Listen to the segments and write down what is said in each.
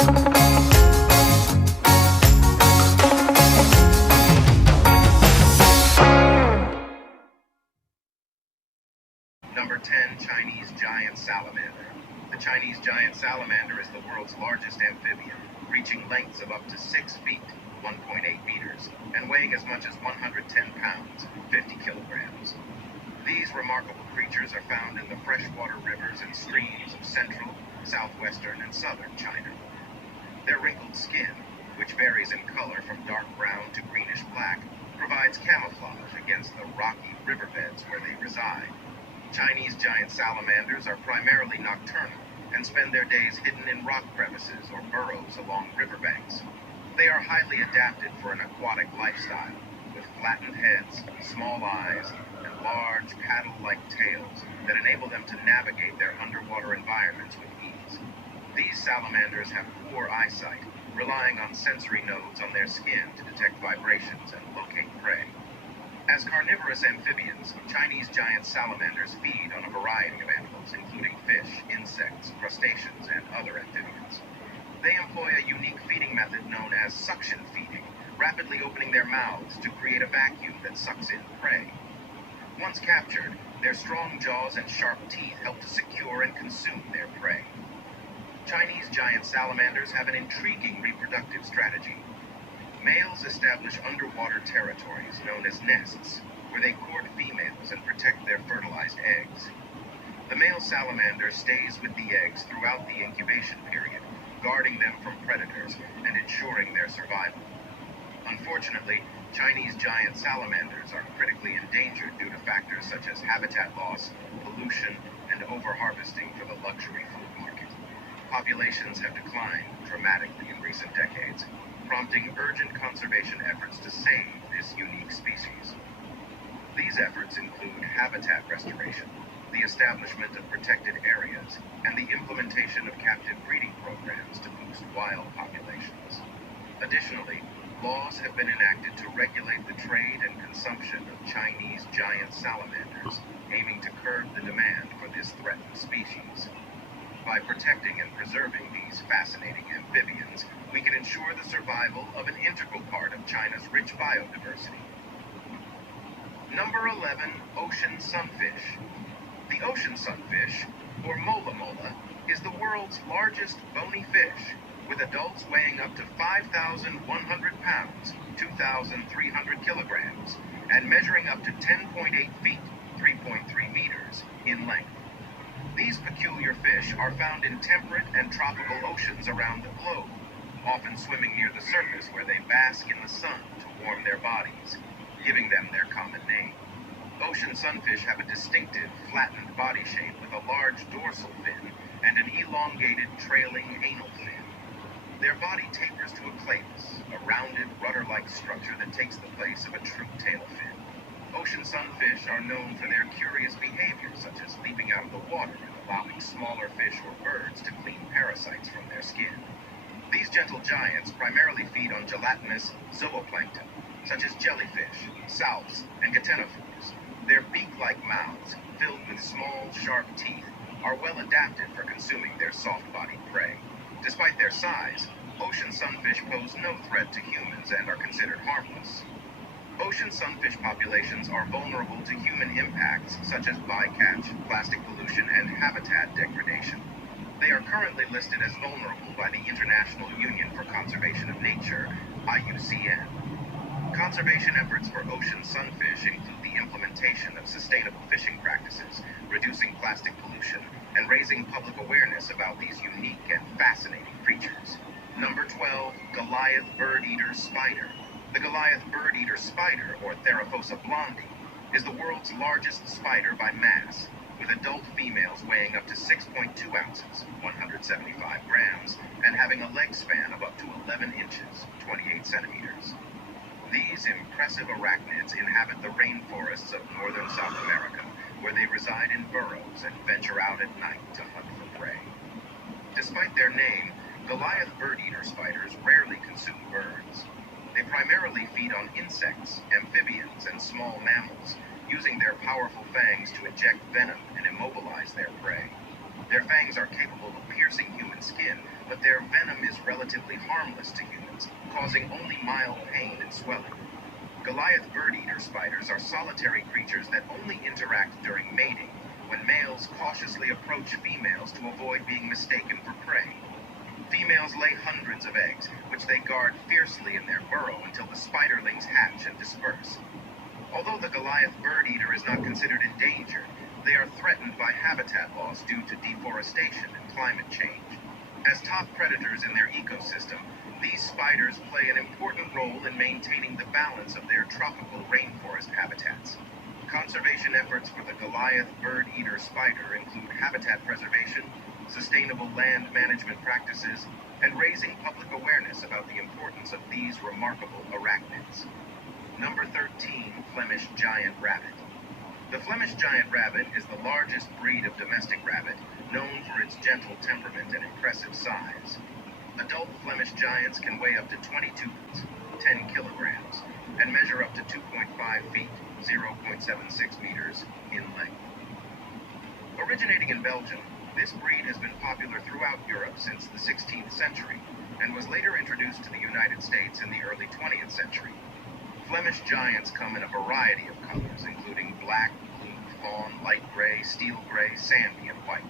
Number 10, Chinese giant salamander. The Chinese giant salamander is the world's largest amphibian, reaching lengths of up to 6 feet, 1.8 meters, and weighing as much as 110 pounds, 50 kilograms. These remarkable creatures are found in the freshwater rivers and streams of central, southwestern, and southern China. Their wrinkled skin, which varies in color from dark brown to greenish black, provides camouflage against the rocky riverbeds where they reside. Chinese giant salamanders are primarily nocturnal and spend their days hidden in rock crevices or burrows along riverbanks. They are highly adapted for an aquatic lifestyle, with flattened heads, small eyes, and large paddle-like tails that enable them to navigate their underwater environments with ease. These salamanders have poor eyesight, relying on sensory nodes on their skin to detect vibrations and locate prey. As carnivorous amphibians, Chinese giant salamanders feed on a variety of animals, including fish, insects, crustaceans, and other amphibians. They employ a unique feeding method known as suction feeding, rapidly opening their mouths to create a vacuum that sucks in prey. Once captured, their strong jaws and sharp teeth help to secure and consume their prey. Chinese giant salamanders have an intriguing reproductive strategy. Males establish underwater territories known as nests, where they court females and protect their fertilized eggs. The male salamander stays with the eggs throughout the incubation period, guarding them from predators and ensuring their survival. Unfortunately, Chinese giant salamanders are critically endangered due to factors such as habitat loss, pollution, and overharvesting for the luxury food market. Populations have declined dramatically in recent decades, prompting urgent conservation efforts to save this unique species. These efforts include habitat restoration, the establishment of protected areas, and the implementation of captive breeding programs to boost wild populations. Additionally, laws have been enacted to regulate the trade and consumption of Chinese giant salamanders, aiming to curb the demand for this threatened species. By protecting and preserving these fascinating amphibians, we can ensure the survival of an integral part of China's rich biodiversity. Number 11, ocean sunfish. The ocean sunfish, or mola mola, is the world's largest bony fish, with adults weighing up to 5,100 pounds, 2,300 kilograms, and measuring up to 10.8 feet, 3.3 meters, in length. These peculiar fish are found in temperate and tropical oceans around the globe, often swimming near the surface where they bask in the sun to warm their bodies, giving them their common name. Ocean sunfish have a distinctive, flattened body shape with a large dorsal fin and an elongated, trailing anal fin. Their body tapers to a clavus, a rounded, rudder-like structure that takes the place of a true tail fin. Ocean sunfish are known for their curious behavior, such as leaping out of the water and allowing smaller fish or birds to clean parasites from their skin. These gentle giants primarily feed on gelatinous zooplankton, such as jellyfish, salps, and ctenophores. Their beak-like mouths, filled with small, sharp teeth, are well adapted for consuming their soft-bodied prey. Despite their size, ocean sunfish pose no threat to humans and are considered harmless. Ocean sunfish populations are vulnerable to human impacts such as bycatch, plastic pollution, and habitat degradation. They are currently listed as vulnerable by the International Union for Conservation of Nature, IUCN. Conservation efforts for ocean sunfish include the implementation of sustainable fishing practices, reducing plastic pollution, and raising public awareness about these unique and fascinating creatures. Number 12, Goliath bird-eater spider. The Goliath bird-eater spider, or Theraphosa blondi, is the world's largest spider by mass, with adult females weighing up to 6.2 ounces, 175 grams, and having a leg span of up to 11 inches, 28 centimeters. These impressive arachnids inhabit the rainforests of northern South America, where they reside in burrows and venture out at night to hunt for prey. Despite their name, Goliath bird-eater spiders rarely consume birds. They primarily feed on insects, amphibians, and small mammals, using their powerful fangs to eject venom and immobilize their prey. Their fangs are capable of piercing human and skin, but their venom is relatively harmless to humans, causing only mild pain and swelling. Goliath bird-eater spiders are solitary creatures that only interact during mating, when males cautiously approach females to avoid being mistaken for prey. Females lay hundreds of eggs, which they guard fiercely in their burrow until the spiderlings hatch and disperse. Although the Goliath bird-eater is not considered endangered, they are threatened by habitat loss due to deforestation and climate change. As top predators in their ecosystem, these spiders play an important role in maintaining the balance of their tropical rainforest habitats. Conservation efforts for the Goliath bird-eater spider include habitat preservation, sustainable land management practices, and raising public awareness about the importance of these remarkable arachnids. Number 13, Flemish Giant Rabbit. The Flemish Giant Rabbit is the largest breed of domestic rabbit, known for its gentle temperament and impressive size. Adult Flemish Giants can weigh up to 22 pounds, 10 kilograms, and measure up to 2.5 feet, 0.76 meters, in length. Originating in Belgium, this breed has been popular throughout Europe since the 16th century, and was later introduced to the United States in the early 20th century. Flemish Giants come in a variety of colors, including black, blue, fawn, light gray, steel gray, sandy, and white.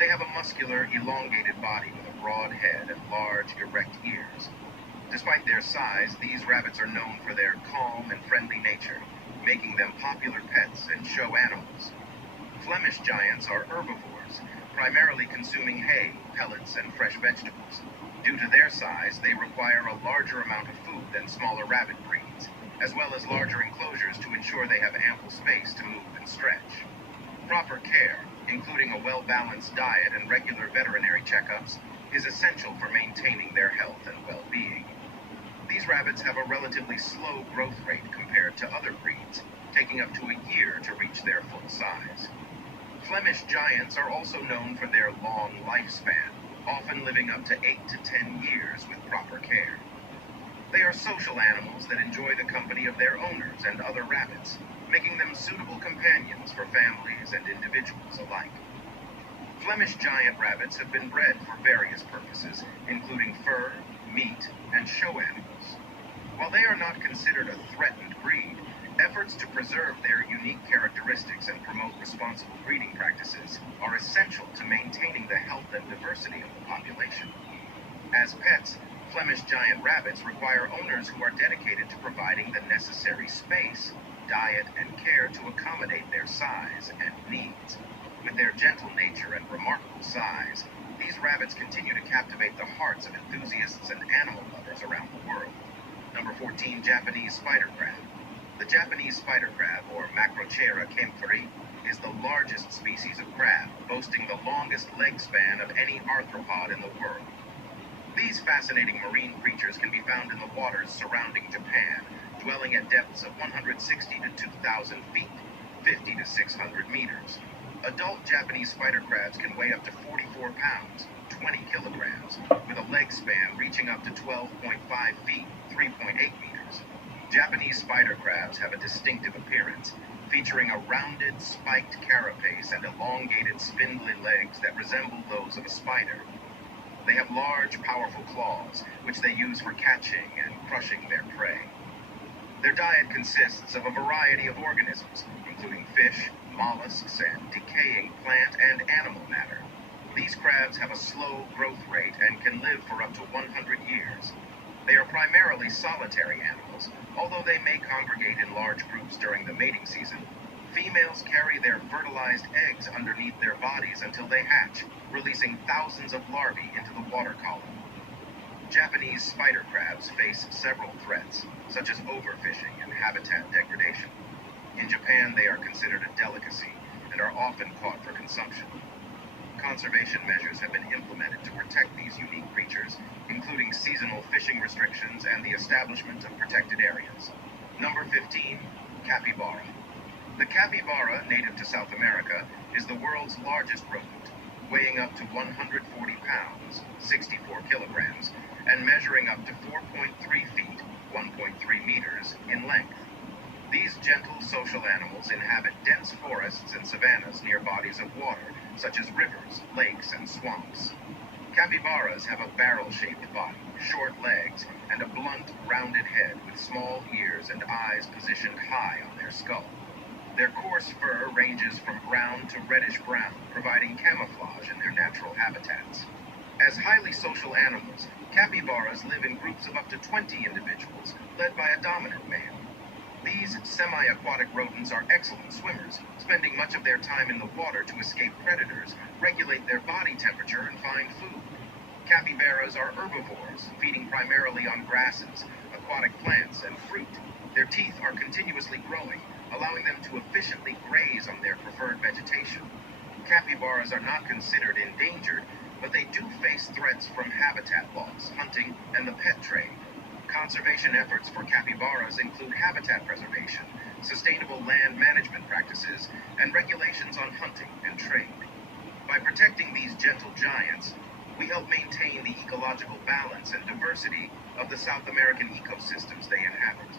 They have a muscular, elongated body with a broad head and large, erect ears. Despite their size, these rabbits are known for their calm and friendly nature, making them popular pets and show animals. Flemish Giants are herbivores, primarily consuming hay, pellets, and fresh vegetables. Due to their size, they require a larger amount of food than smaller rabbit breeds, as well as larger enclosures to ensure they have ample space to move and stretch. Proper care, including a well-balanced diet and regular veterinary checkups, is essential for maintaining their health and well-being. These rabbits have a relatively slow growth rate compared to other breeds, taking up to a year to reach their full size. Flemish Giants are also known for their long lifespan, often living up to 8 to 10 years with proper care. They are social animals that enjoy the company of their owners and other rabbits, making them suitable companions for families and individuals alike. Flemish Giant rabbits have been bred for various purposes, including fur, meat, and show animals. While they are not considered a threatened breed, efforts to preserve their unique characteristics and promote responsible breeding practices are essential to maintaining the health and diversity of the population. As pets, Flemish Giant rabbits require owners who are dedicated to providing the necessary space, diet, and care to accommodate their size and needs. With their gentle nature and remarkable size, these rabbits continue to captivate the hearts of enthusiasts and animal lovers around the world. Number 14, Japanese Spider Crab. The Japanese spider crab, or Macrochaera camphori, is the largest species of crab, boasting the longest leg span of any arthropod in the world. These fascinating marine creatures can be found in the waters surrounding Japan, dwelling at depths of 160 to 2,000 feet, 50 to 600 meters. Adult Japanese spider crabs can weigh up to 44 pounds, 20 kilograms, with a leg span reaching up to 12.5 feet, 3.8 meters. Japanese spider crabs have a distinctive appearance, featuring a rounded, spiked carapace and elongated, spindly legs that resemble those of a spider. They have large, powerful claws, which they use for catching and crushing their prey. Their diet consists of a variety of organisms, including fish, mollusks, and decaying plant and animal matter. These crabs have a slow growth rate and can live for up to 100 years. They are primarily solitary animals, although they may congregate in large groups during the mating season. Females carry their fertilized eggs underneath their bodies until they hatch, releasing thousands of larvae into the water column. Japanese spider crabs face several threats, such as overfishing and habitat degradation. In Japan, they are considered a delicacy and are often caught for consumption. Conservation measures have been implemented to protect these unique creatures, including seasonal fishing restrictions and the establishment of protected areas. Number 15, Capybara. The capybara, native to South America, is the world's largest rodent, weighing up to 140 pounds, 64 kilograms, and measuring up to 4.3 feet, 1.3 meters, in length. These gentle social animals inhabit dense forests and savannas near bodies of water, such as rivers, lakes, and swamps. Capybaras have a barrel-shaped body, short legs, and a blunt, rounded head with small ears and eyes positioned high on their skull. Their coarse fur ranges from brown to reddish-brown, providing camouflage in their natural habitats. As highly social animals, capybaras live in groups of up to 20 individuals, led by a dominant male. These semi-aquatic rodents are excellent swimmers, spending much of their time in the water to escape predators, regulate their body temperature, and find food. Capybaras are herbivores, feeding primarily on grasses, aquatic plants, and fruit. Their teeth are continuously growing, allowing them to efficiently graze on their preferred vegetation. Capybaras are not considered endangered, but they do face threats from habitat loss, hunting, and the pet trade. Conservation efforts for capybaras include habitat preservation, sustainable land management practices, and regulations on hunting and trade. By protecting these gentle giants, we help maintain the ecological balance and diversity of the South American ecosystems they inhabit.